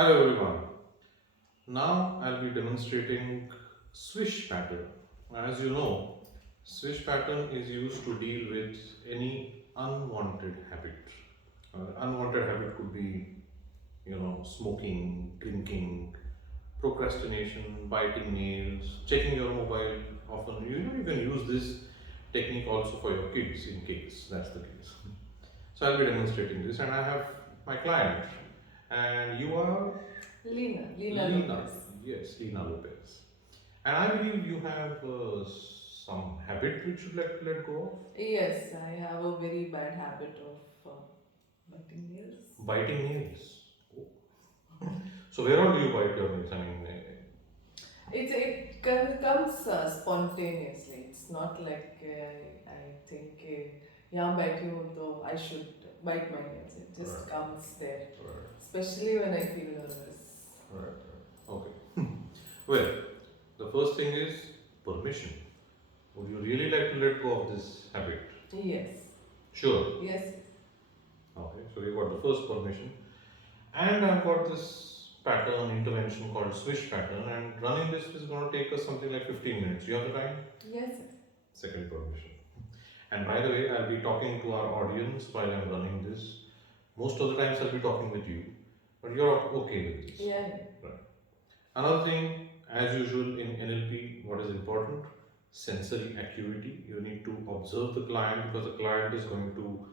Hello everyone. Now I'll be demonstrating Swish pattern. As you know, Swish pattern is used to deal with any unwanted habit. Unwanted habit could be, smoking, drinking, procrastination, biting nails, checking your mobile often. You can use this technique also for your kids in case that's the case. So I'll be demonstrating this, and I have my client, and you are Lena Lena. Lopez. Yes, Lena Lopez. And I believe you have some habit which you let go of. Yes, I have a very bad habit of biting nails. Biting nails. Oh. So where all do you bite your nails? It comes spontaneously. It's not like I think, yeah, bite you, though I should bite my nails. It just Right. comes there, Right. especially when I feel nervous. Right. Right. Okay. Well, the first thing is permission. Would you really like to let go of this habit? Yes, Sure. yes, Okay. So you got the first permission. And I've got this pattern intervention called Swish pattern, and running this is going to take us something like 15 minutes. You have the time? yes. Second permission. And by the way, I'll be talking to our audience while I'm running this. Most of the times I'll be talking with you, but you're okay with this. Yeah, Right. Another thing, as usual in NLP, what is important? Sensory acuity. You need to observe the client because the client is going to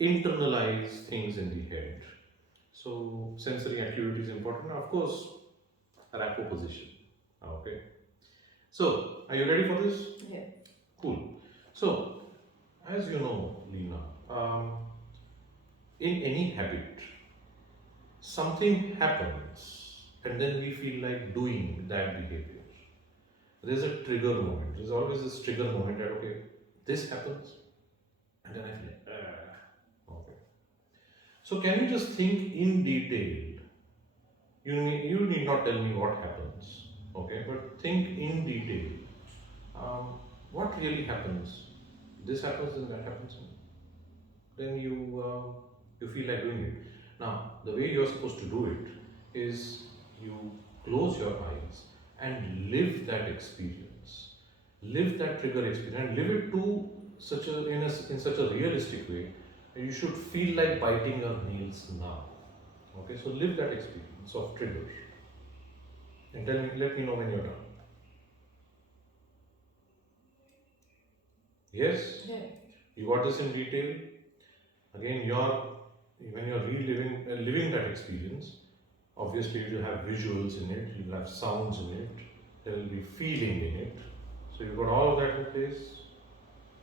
internalize things in the head. So sensory acuity is important. Of course, rapport position. Okay. So, are you ready for this? yeah. Cool. So, as you know, Lena, in any habit, something happens and then we feel like doing that behavior. There's a trigger moment. There's always this trigger moment that, okay, this happens and then I feel like, okay. So, can you just think in detail? You need not tell me what happens, okay, but think in detail. What really happens? This happens and that happens. Then you feel like doing it. Now, the way you're supposed to do it is you close your eyes and live that experience, live that trigger experience, and live it to such a in such a realistic way. And you should feel like biting your nails now. Okay, so live that experience of trigger and let me know when you're done. Yes, Yeah. you got this in detail. Again, when you're reliving living that experience, obviously you'll have visuals in it, you'll have sounds in it, there will be feeling in it. So you've got all of that in place.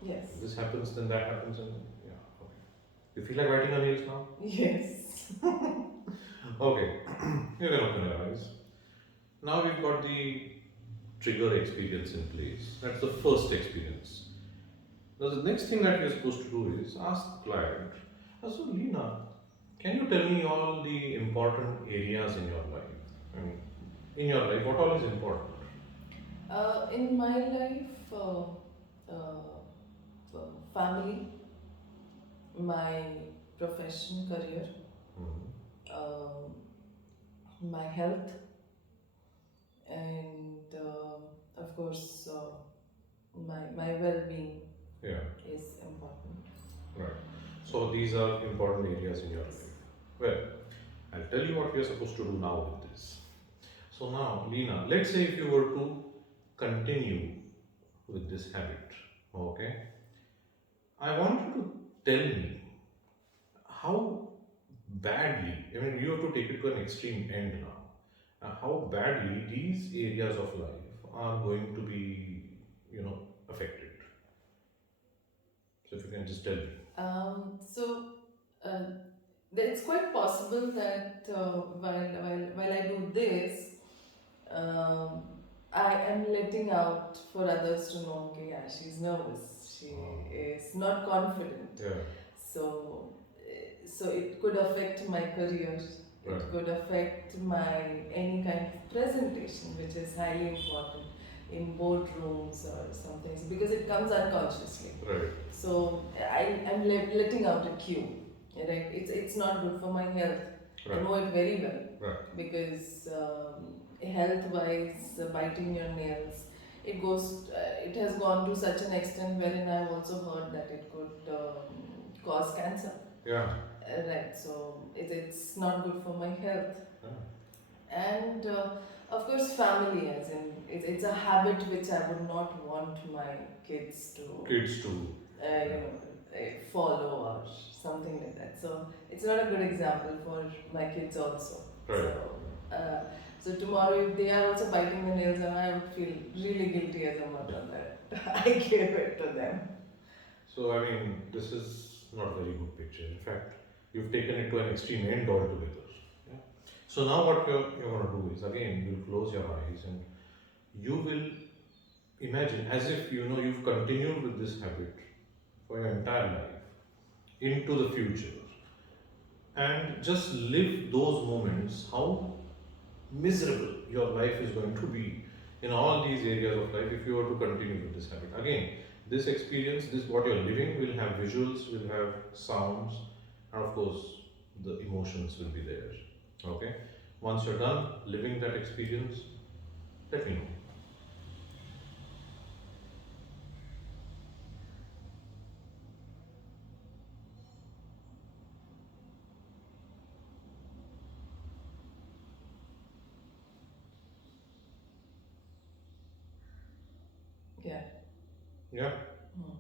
Yes. This happens, then that happens, and yeah, okay. You feel like biting your nails now? Yes. Okay, you can open your eyes. Now we've got the trigger experience in place. That's the first experience. Now, the next thing that we're supposed to do is ask the client, so Lena, can you tell me all the important areas in your life? I mean, in your life, what all is important? In my life, uh, family, my profession, career, Mhm. um, my health, and of course, my well being Yeah, is important. right. So these are important areas in your life. Well, I'll tell you what we are supposed to do now with this. So now, Lena, let's say if you were to continue with this habit, okay? I want you to tell me how badly, I mean, you have to take it to an extreme end now. How badly these areas of life are going to be, affected. So if you can just tell me. So uh, it's quite possible that while I do this, um, I am letting out for others to know, okay, yeah, she's nervous, she is not confident. Yeah, So it could affect my career, right, it could affect my any kind of presentation, which is highly important in boardrooms or something, because it comes unconsciously. right, So I'm letting out a cue, right? It's not good for my health. I Right. know it very well Right. because health-wise, biting your nails, it has gone to such an extent wherein I've also heard that it could cause cancer. Yeah. Right, so it's not good for my health. Yeah. And of course, family, as in it's a habit which I would not want my kids to Kids too. follow or something like that. So it's not a good example for my kids also. Right. Uh, so tomorrow, if they are also biting the nails, and I would feel really guilty as a mother that I gave it to them. So, I mean, this is not a very good picture. In fact, you've taken it to an extreme end altogether. Yeah? So, now what you're going to do is again, you'll close your eyes and you will imagine as if you've continued with this habit for your entire life into the future and just live those moments, how miserable your life is going to be in all these areas of life if you were to continue with this habit. Again, this experience, this what you're living will have visuals, will have sounds, and of course the emotions will be there. Okay? Once you're done living that experience, let me know. Yeah. Yeah? Mm.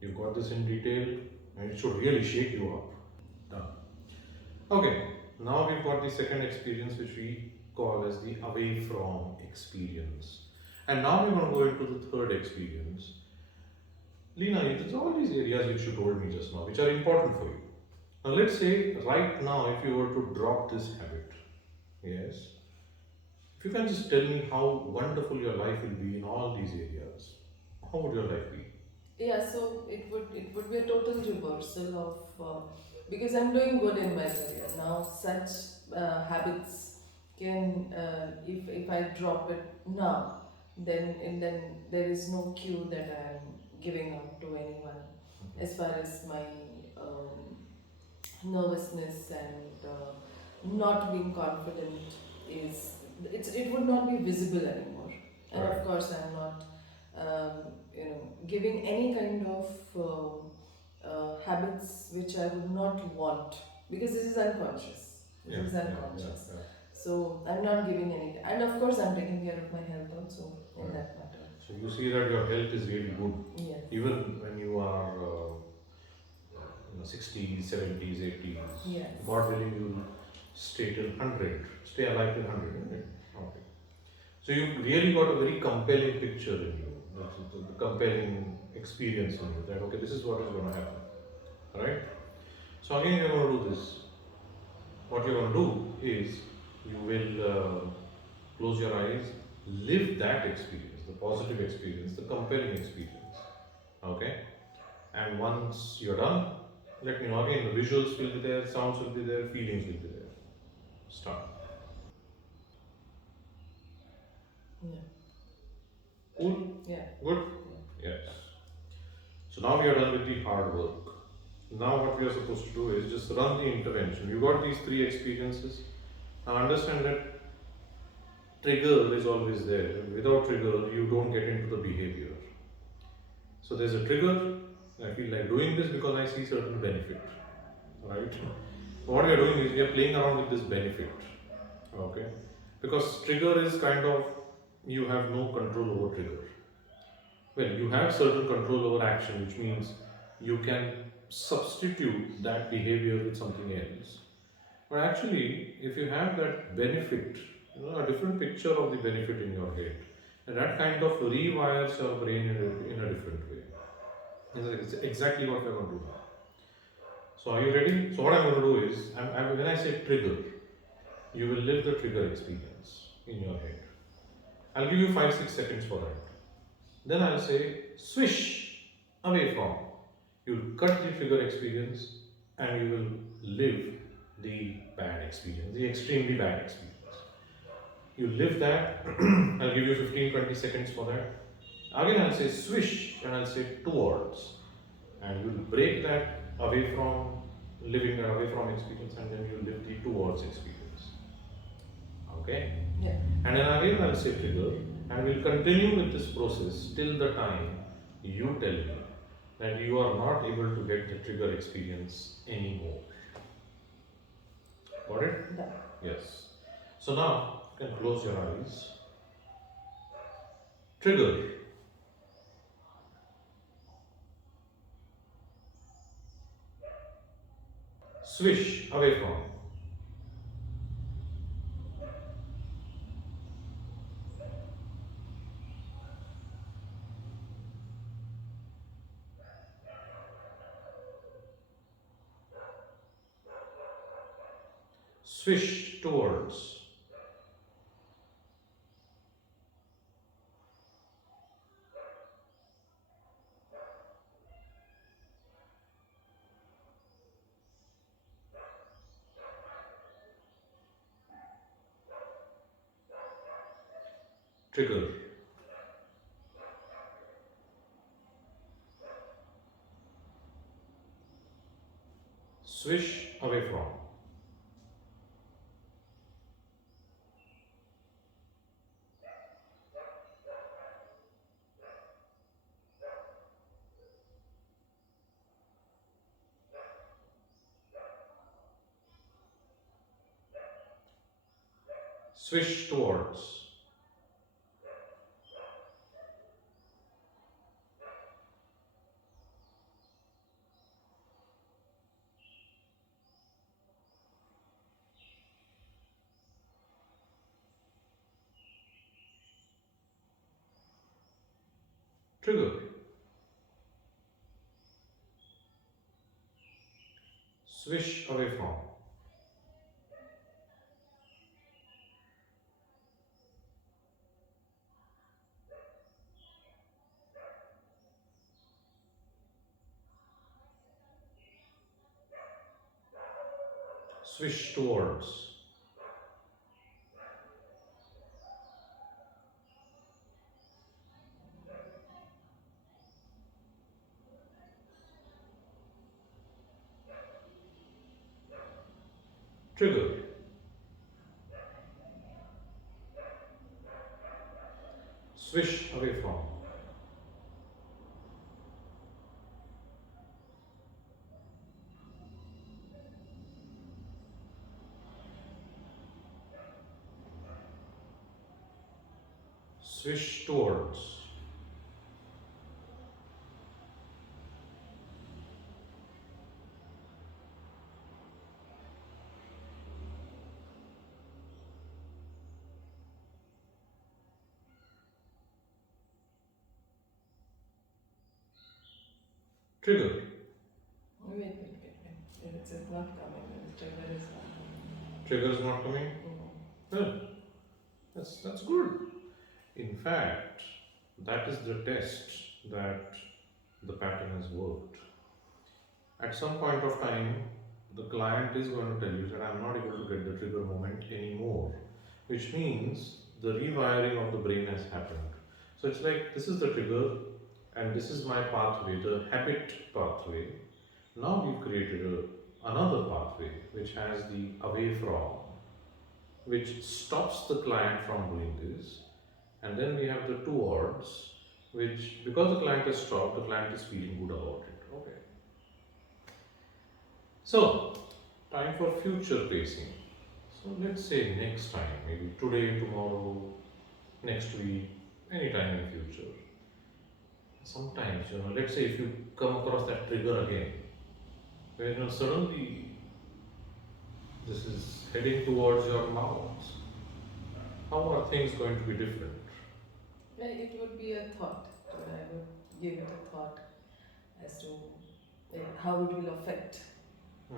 You've got this in detail and it should really shake you up. Done. Okay, now we've got the second experience which we call as the away from experience. And now we're going to go into the third experience. Lena, it's all these areas which you told me just now, which are important for you. Now let's say right now if you were to drop this habit, yes, if you can just tell me how wonderful your life will be in all these areas, how would your life be? Yeah, so it would be a total reversal of because I'm doing good in my career now. Such habits can if I drop it now, then there is no cue that I'm giving out to anyone as far as my um, nervousness and not being confident is it would not be visible anymore. And Right. of course, I'm not giving any kind of habits which I would not want because this is unconscious. Yeah, This is yeah, unconscious. yeah. So I'm not giving any, and of course I'm taking care of my health also in Right. that matter. So you see that your health is really good, Yes. even when you are 60s, 70s, 80s. Yes. God willing, you stay till 100, stay alive till 100, isn't it? Okay. So you really got a very compelling picture in you, the compelling experience in you that, okay, this is what is going to happen. Right? So again, you're going to do this. What you're going to do is you will close your eyes, live that experience, the positive experience, the compelling experience. Okay? And once you're done, let me know. Again, the visuals will be there, sounds will be there, feelings will be there. Start. Yeah. Cool? Yeah. Good? Yes. So now we are done with the hard work. Now what we are supposed to do is just run the intervention. You got these three experiences. Now understand that trigger is always there. Without trigger, you don't get into the behavior. So there's a trigger. I feel like doing this because I see certain benefit. Right? What we are doing is we are playing around with this benefit. Okay? Because trigger is kind of, you have no control over trigger. Well, you have certain control over action, which means you can substitute that behavior with something else. But actually, if you have that benefit, a different picture of the benefit in your head, and that kind of rewires your brain in a different way. It's exactly what we're going to do now. So, are you ready? So, what I'm going to do is, when I say trigger, you will live the trigger experience in your head. I'll give you 5-6 seconds for that. Then I'll say swish away from. You'll cut the trigger experience and you will live the bad experience, the extremely bad experience. You live that. I'll give you 15-20 seconds for that. Again, I'll say swish and I'll say towards. And you'll break that away from living away from experience, and then you live the towards experience. Okay? Yeah. And then again I'll say trigger, and we'll continue with this process till the time you tell me that you are not able to get the trigger experience anymore. Got it? Done. Yes. So now you can close your eyes. Trigger. Swish, away from. Swish, towards. Trigger. Swish, away from. Swish, towards. Trigger. Swish, away from. Swish, towards. Trigger. Swish, away from. Swish, towards. Trigger. Wait. It's not coming. The trigger is not coming. Trigger is not coming. Mm. Well, that's good. In fact, that is the test that the pattern has worked. At some point of time, the client is going to tell you that I'm not able to get the trigger moment anymore, which means the rewiring of the brain has happened. So it's like this is the trigger, and this is my pathway, the habit pathway. Now we've created another pathway which has the away from, which stops the client from doing this. And then we have the towards, which because the client has stopped, the client is feeling good about it. Okay. So, time for future pacing. So let's say next time, maybe today, tomorrow, next week, anytime in future. Sometimes, let's say if you come across that trigger again, when suddenly this is heading towards your mouth, how are things going to be different? Like it would be a thought. I would give it a thought as to how it will affect the.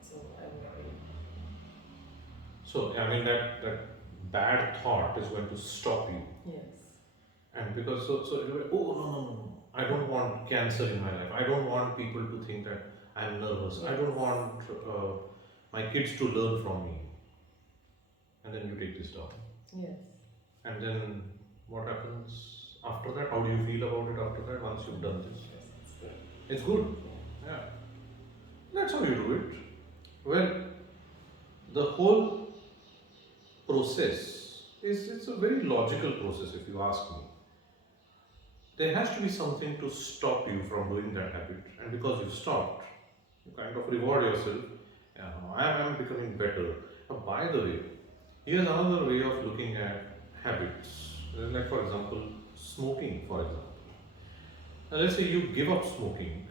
So I would be. So, I mean, that bad thought is going to stop you. Yes. And because, so it'll be, oh, no. I don't want cancer in my life. I don't want people to think that I'm nervous. I don't want my kids to learn from me. And then you take this down. Yes. And then what happens after that? How do you feel about it after that once you've done this? Yes, it's good. It's good. Yeah, that's how you do it. Well, the whole process is it's a very logical process if you ask me. There has to be something to stop you from doing that habit, and because you've stopped, you kind of reward yourself. Yeah, I'm becoming better. By the way, here's another way of looking at habits. Like for example, smoking. For example, now let's say you give up smoking.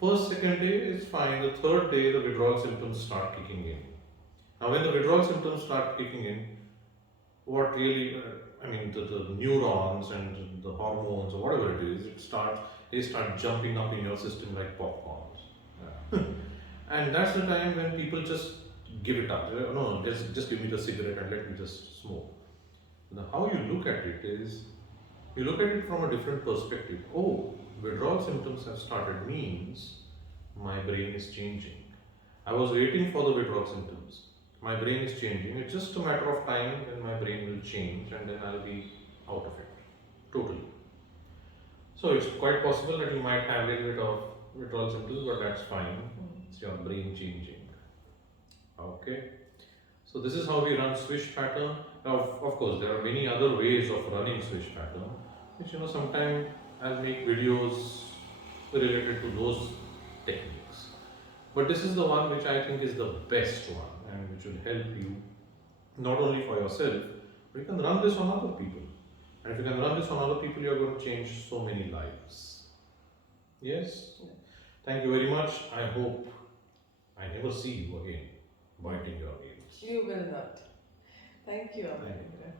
First, second day is fine. The third day, the withdrawal symptoms start kicking in. Now, when the withdrawal symptoms start kicking in, what really the neurons and the hormones or whatever it is, they start jumping up in your system like popcorns. Yeah. And that's the time when people just give it up. No, just give me the cigarette and let me just smoke. Now, how you look at it is, you look at it from a different perspective. Oh, withdrawal symptoms have started means my brain is changing. I was waiting for the withdrawal symptoms. My brain is changing. It's just a matter of time when my brain will change and then I'll be out of it. Totally. So it's quite possible that you might have a little bit of withdrawal symptoms, but that's fine. It's your brain changing. Okay. So this is how we run Swish pattern. Now, of course, there are many other ways of running Swish pattern, which sometime I'll make videos related to those techniques. But this is the one which I think is the best one and which will help you not only for yourself, but you can run this on other people. And if you can run this on other people, you're going to change so many lives. Yes? Yeah. Thank you very much. I hope I never see you again biting your nails. You will not. Thank you, Thank you. Amarendra.